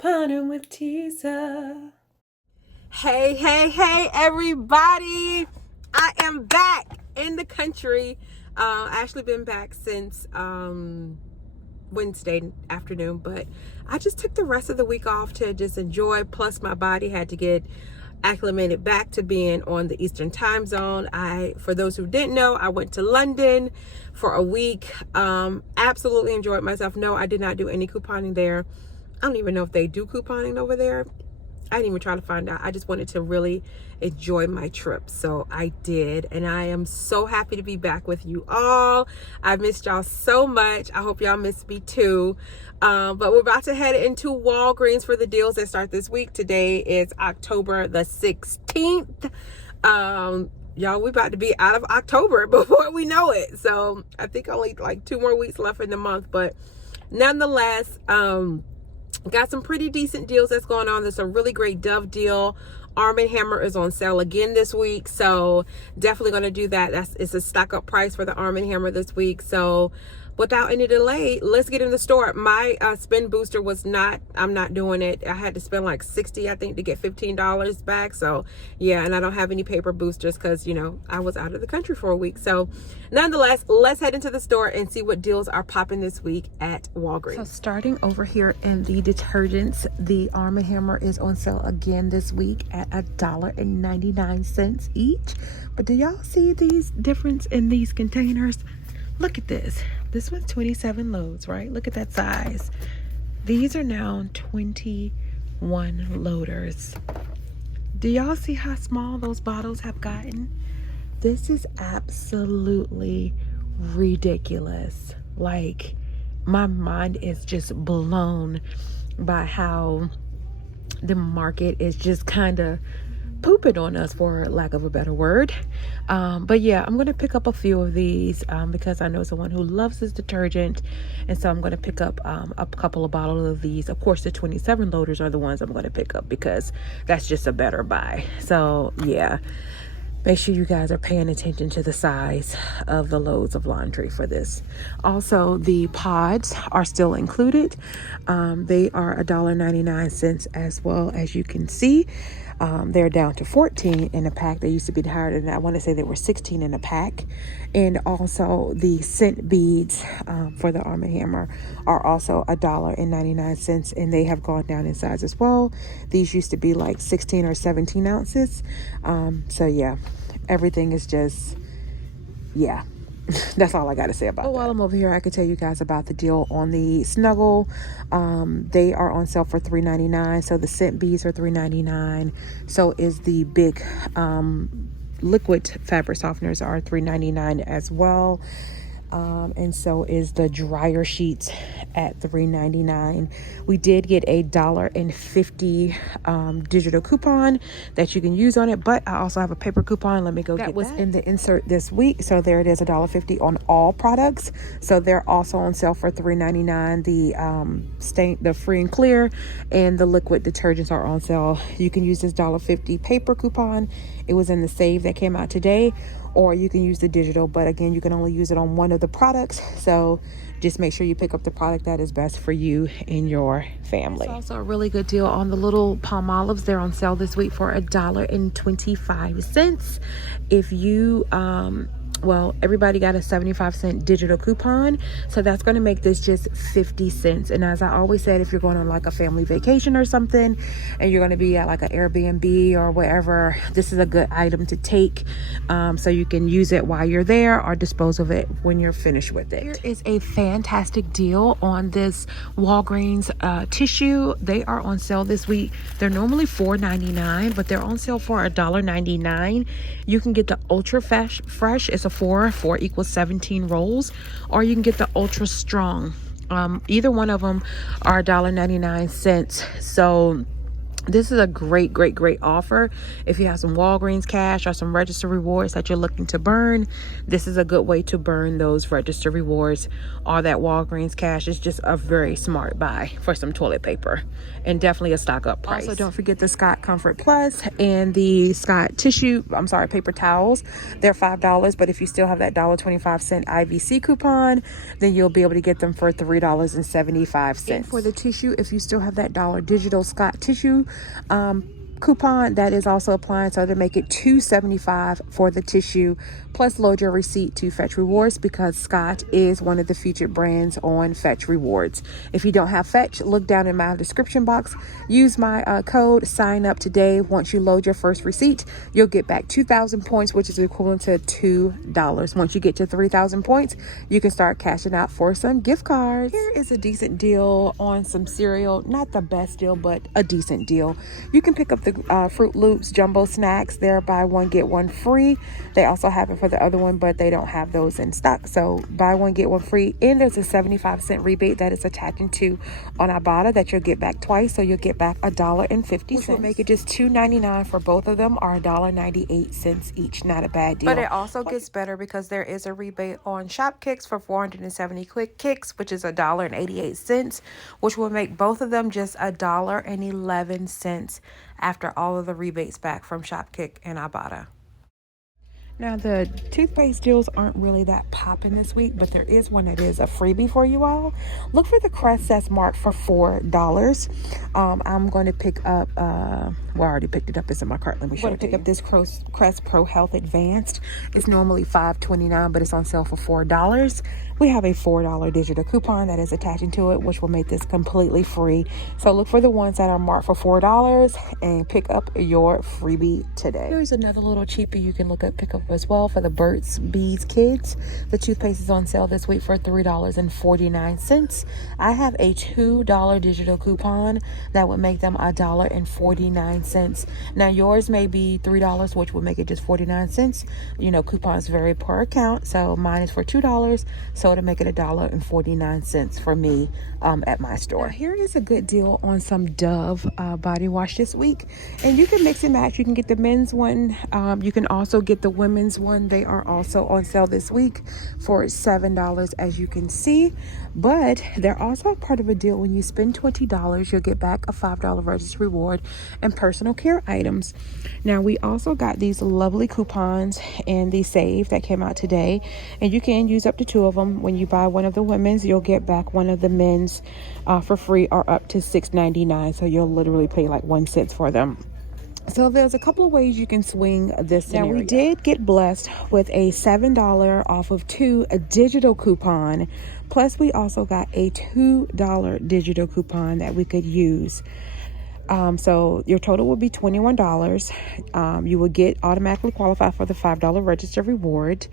Couponing with Teaser. Hey, everybody. I am back in the country. I actually been back since Wednesday afternoon, but I just took the rest of the week off to just enjoy. Plus, my body had to get acclimated back to being on the Eastern time zone. For those who didn't know, I went to London for a week. Absolutely enjoyed myself. No, I did not do any couponing there. I don't even know if they do couponing over there. I didn't even try to find out. I just wanted to really enjoy my trip. So I did. And I am so happy to be back with you all. I missed y'all so much. I hope y'all missed me too. But we're about to head into Walgreens for the deals that start this week. Today is October the 16th. Y'all, we're about to be out of October before we know it. So I think only like 2 more weeks left in the month. But nonetheless, got some pretty decent deals that's going on. There's a really great Dove deal. Arm & Hammer is on sale again this week, so definitely going to do that. It's a stock up price for the Arm & Hammer this week. So without any delay, let's get in the store. My spend booster was not, I'm not doing it. I had to spend like $60, I think, to get $15 back. So yeah, and I don't have any paper boosters because, you know, I was out of the country for a week. So nonetheless, let's head into the store and see what deals are popping this week at Walgreens. So starting over here in the detergents, the Arm & Hammer is on sale again this week at $1.99 each. But do y'all see these difference in these containers? Look at this. This one's 27 loads, right? Look at that size. These are now 21 loaders. Do y'all see how small those bottles have gotten? This is absolutely ridiculous. Like, my mind is just blown by how the market is just kind of pooping on us, for lack of a better word. But yeah, I'm going to pick up a few of these because I know someone who loves this detergent. And so I'm going to pick up a couple of bottles of these. Of course, the 27 loaders are the ones I'm going to pick up because that's just a better buy. So yeah, make sure you guys are paying attention to the size of the loads of laundry for this. Also, the pods are still included. They are $1.99 as well, as you can see. They're down to 14 in a pack. They used to be higher than that. I want to say they were 16 in a pack. And also the scent beads for the Arm & Hammer are also $1.99, and they have gone down in size as well. These used to be like 16 or 17 ounces. So yeah, everything is just, yeah. That's all I got to say about that. While I'm over here, I could tell you guys about the deal on the Snuggle. They are on sale for $3.99. So the scent beads are $3.99. So is the big liquid fabric softeners are $3.99 as well. And so is the dryer sheets at $3.99. We did get a $1.50 digital coupon that you can use on it, but I also have a paper coupon. Let me go get that. Was in the insert this week, so there it is, $1.50 on all products. So they're also on sale for $3.99. The free and clear and the liquid detergents are on sale. You can use this $1.50 paper coupon. It was in the save that came out today. Or you can use the digital, but again, you can only use it on one of the products. So just make sure you pick up the product that is best for you and your family. It's also a really good deal on the little palm olives. They're on sale this week for $1.25. If you well, everybody got a 75-cent digital coupon, so that's going to make this just 50 cents. And as I always said, if you're going on like a family vacation or something and you're going to be at like an Airbnb or wherever, this is a good item to take, so you can use it while you're there or dispose of it when you're finished with it. Here is a fantastic deal on this Walgreens tissue. They are on sale this week. They're normally $4.99, but they're on sale for $1.99. You can get the Ultra Fresh. It's a 4 equals 17 rolls, or you can get the Ultra Strong. Either one of them are $1.99. So This is a great offer. If you have some Walgreens cash or some register rewards that you're looking to burn, this is a good way to burn those register rewards or that Walgreens cash. Is just a very smart buy for some toilet paper and definitely a stock up price. Also, don't forget the Scott Comfort Plus and the Scott paper towels. They're $5, but if you still have that $1.25 IVC coupon, then you'll be able to get them for $3.75. And for the tissue, if you still have that dollar digital Scott tissue coupon, that is also applying, so to make it $2.75 for the tissue, plus load your receipt to Fetch Rewards, because Scott is one of the featured brands on Fetch Rewards. If you don't have Fetch, look down in my description box, use my code, sign up today. Once you load your first receipt, you'll get back 2,000 points, which is equivalent to $2. Once you get to 3,000 points, you can start cashing out for some gift cards. Here is a decent deal on some cereal. Not the best deal, but a decent deal. You can pick up the Fruit Loops jumbo snacks. They're buy one get one free. They also have it for the other one, but they don't have those in stock, so buy one get one free. And there's a 75-cent rebate that is attaching to on Ibotta that you'll get back twice, so you'll get back $1.50, which will make it just $2.99 for both of them, or $1.98 each. Not a bad deal. But it also gets better because there is a rebate on Shop Kicks for 470 quick kicks, which is $1.88, which will make both of them just $1.11 after all of the rebates back from Shopkick and Ibotta. Now, the toothpaste deals aren't really that popping this week, but there is one that is a freebie for you all. Look for the Crest that's marked for $4. I'm going to pick up, I already picked it up. It's in my cart. Let me show you. I'm going to pick up this Crest Pro Health Advanced. It's normally $5.29, but it's on sale for $4. We have a $4 digital coupon that is attaching to it, which will make this completely free. So look for the ones that are marked for $4 and pick up your freebie today. Here's another little cheapie you can pick up as well for the Burt's Bees Kids. The toothpaste is on sale this week for $3.49. I have a $2 digital coupon that would make them $1.49. Now yours may be $3, which would make it just 49 cents. You know, coupons vary per account, so mine is for $2, so to make it $1.49 for me at my store. Now, here is a good deal on some Dove body wash this week, and you can mix and match. You can get the men's one, you can also get the women's one. They are also on sale this week for $7, as you can see, but they're also part of a deal. When you spend $20, you'll get back a $5 register reward and personal care items. Now, we also got these lovely coupons and the save that came out today, and you can use up to 2 of them. When you buy one of the women's, you'll get back one of the men's for free, or up to $6.99, so you'll literally pay like 1 cent for them. So there's a couple of ways you can swing this scenario. Now, we did get blessed with a $7 off of 2 a digital coupon, plus we also got a $2 digital coupon that we could use. So your total would be $21. You would get automatically qualify for the $5 register reward.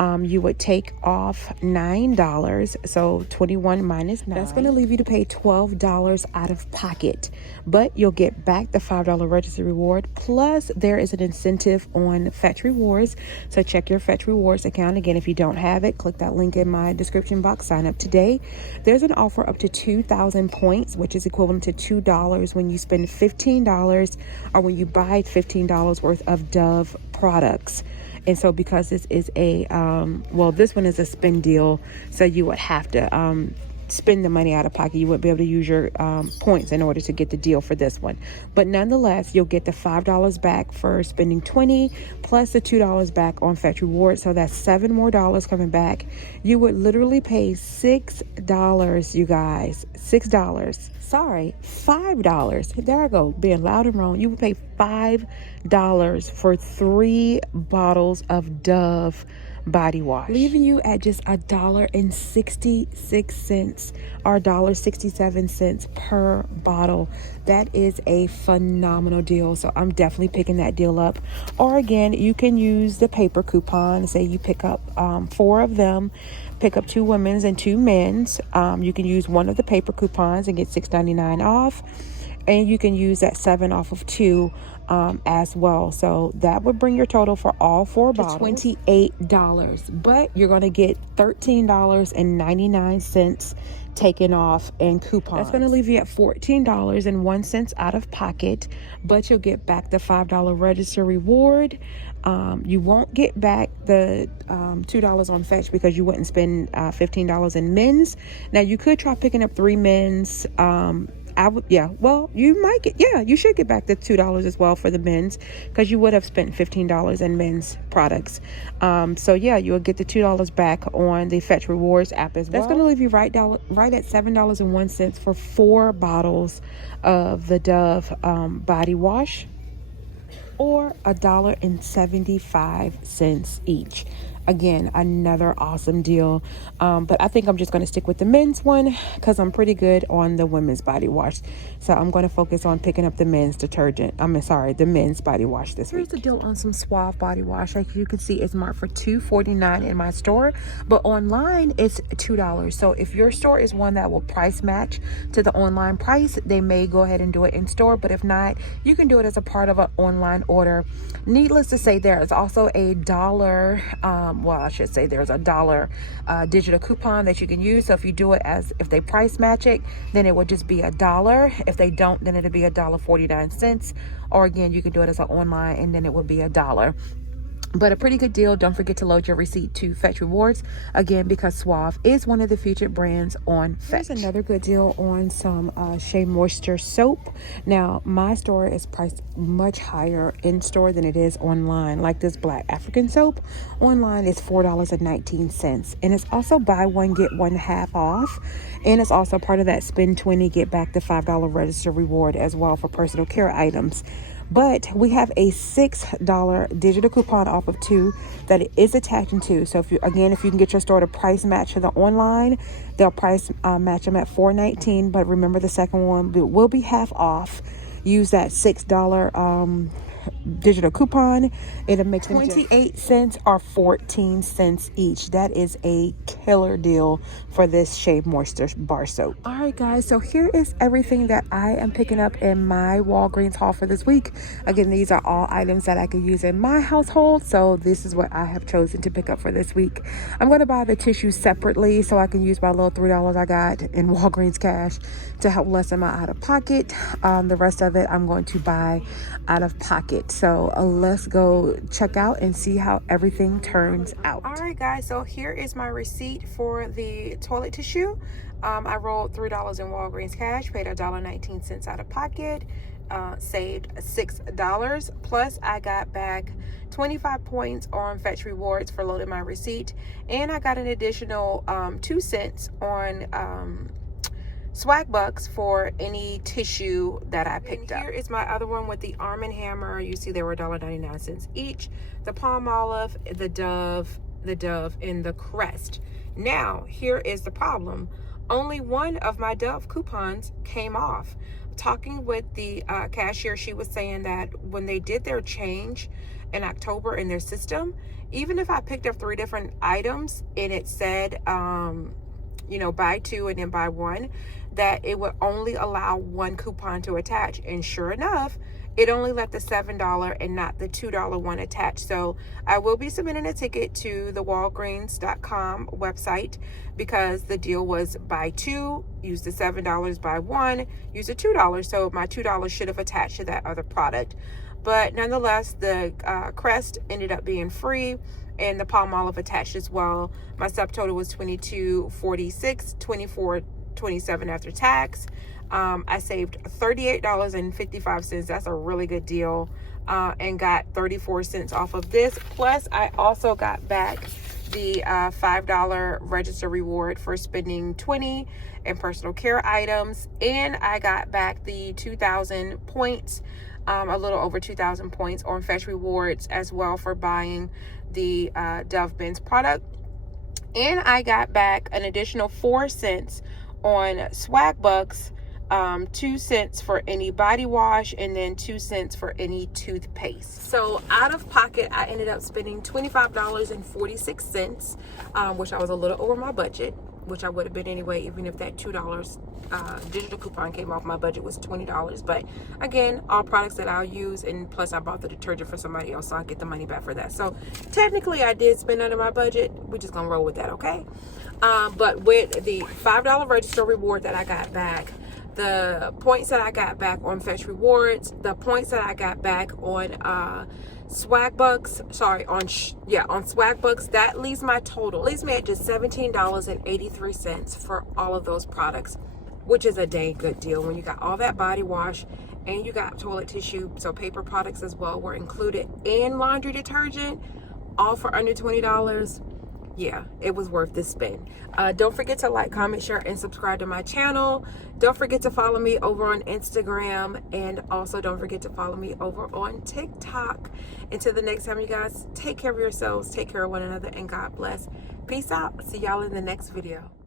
You would take off $9. So 21 minus 9. That's going to leave you to pay $12 out of pocket. But you'll get back the $5 register reward. Plus, there is an incentive on Fetch Rewards. So check your Fetch Rewards account. Again, if you don't have it, click that link in my description box. Sign up today. There's an offer up to 2,000 points, which is equivalent to $2 when you spend $15, or when you buy $15 worth of Dove products. And so because this is a this one is a spend deal, so you would have to spend the money out of pocket. You wouldn't be able to use your points in order to get the deal for this one. But nonetheless, you'll get the $5 back for spending $20, plus the $2 back on Fetch Rewards. So that's $7 more coming back. You would literally pay $6, you guys. $6. Sorry, $5. There I go, being loud and wrong. You would pay $5 for 3 bottles of Dove body wash, leaving you at just $1.66 or $1.67 per bottle. That is a phenomenal deal, so I'm definitely picking that deal up. Or again, you can use the paper coupon. Say you pick up 4 of them, pick up 2 women's and 2 men's. You can use one of the paper coupons and get $6.99 off, and you can use that 7 off of 2 as well. So that would bring your total for all 4 bottles to $28, but you're going to get $13.99 taken off in coupons. That's going to leave you at $14.01 out of pocket, but you'll get back the $5 register reward. You won't get back the $2 on fetch because you wouldn't spend $15 in men's. Now you could try picking up 3 men's. You might you should get back the $2 as well for the men's because you would have spent $15 in men's products. You will get the $2 back on the Fetch Rewards app as well. That's going to leave you right at $7.01 for 4 bottles of the Dove body wash, or $1.75 each. Again, another awesome deal. But I think I'm just going to stick with the men's one because I'm pretty good on the women's body wash. So I'm going to focus on picking up the men's the men's body wash this week. Here's the deal on some Suave body wash. Like you can see, it's marked for $2.49 in my store, but online it's $2. So if your store is one that will price match to the online price, they may go ahead and do it in store. But if not, you can do it as a part of an online order. Needless to say, there is also a $1, there's a $1 digital coupon that you can use. So if you do it if they price match it, then it would just be $1. If they don't, then it'll be $1.49. Or again, you can do it as an online and then it would be $1. But a pretty good deal. Don't forget to load your receipt to Fetch Rewards, again, because Suave is one of the featured brands on Fetch. Here's another good deal on some Shea Moisture soap. Now, my store is priced much higher in store than it is online. Like this Black African soap, online is $4.19. And it's also buy one, get one half off. And it's also part of that spend 20, get back the $5 register reward as well for personal care items. But we have a $6 digital coupon off of 2 that is attaching to. So if you can get your store to price match to the online, they'll price match them at $4.19. But remember, the second one will be half off. Use that $6 digital coupon. It'll make 28 cents or 14 cents each. That is a killer deal for this Shea Moisture bar soap. All right, guys, so here is everything that I am picking up in my Walgreens haul for this week. Again, these are all items that I could use in my household, so this is what I have chosen to pick up for this week. I'm going to buy the tissue separately so I can use my little $3 I got in Walgreens cash to help lessen my out of pocket. The rest of it I'm going to buy out of pocket. So let's go check out and see how everything turns out. All right, guys, so here is my receipt for the toilet tissue. I rolled $3 in Walgreens cash, paid $1.19 out of pocket, saved $6. Plus I got back 25 points on Fetch Rewards for loading my receipt, and I got an additional 2 cents on swag bucks for any tissue that I picked up. Here is my other one with the Arm & Hammer. You see they were $1.99 each. The Palmolive, the Dove, and the Crest. Now, here is the problem. Only one of my Dove coupons came off. Talking with the cashier, she was saying that when they did their change in October in their system, even if I picked up 3 different items and it said, buy 2 and then buy 1, that it would only allow 1 coupon to attach. And sure enough, it only let the $7 and not the $2 one attach. So I will be submitting a ticket to the Walgreens.com website because the deal was buy 2, use the $7, buy 1, use the $2. So my $2 should have attached to that other product. But nonetheless, the Crest ended up being free, and the Palmolive attached as well. My subtotal was $22.46, $24.27 after tax. I saved $38.55. That's a really good deal, and got 34 cents off of this. Plus, I also got back the $5 register reward for spending 20 in personal care items, and I got back the 2,000 points, a little over 2,000 points on Fetch Rewards as well for buying the Dove Men's product. And I got back an additional 4 cents on swag bucks, 2 cents for any body wash, and then 2 cents for any toothpaste. So out of pocket, I ended up spending $25.46, which I was a little over my budget. which I would have been anyway, even if that $2 digital coupon came off. My budget was $20. But again, all products that I'll use, and plus I bought the detergent for somebody else, so I'll get the money back for that. So technically I did spend under my budget. We're just gonna roll with that, okay? But with the $5 register reward that I got back, the points that I got back on Fetch Rewards, the points that I got back on Swagbucks, on Swagbucks, that leaves me at just $17.83 for all of those products, which is a dang good deal when you got all that body wash and you got toilet tissue. So paper products as well were included, and laundry detergent, all for under $20. Yeah, it was worth the spend. Don't forget to like, comment, share, and subscribe to my channel. Don't forget to follow me over on Instagram, and also don't forget to follow me over on TikTok. Until the next time, you guys, take care of yourselves, take care of one another, and God bless. Peace out. See y'all in the next video.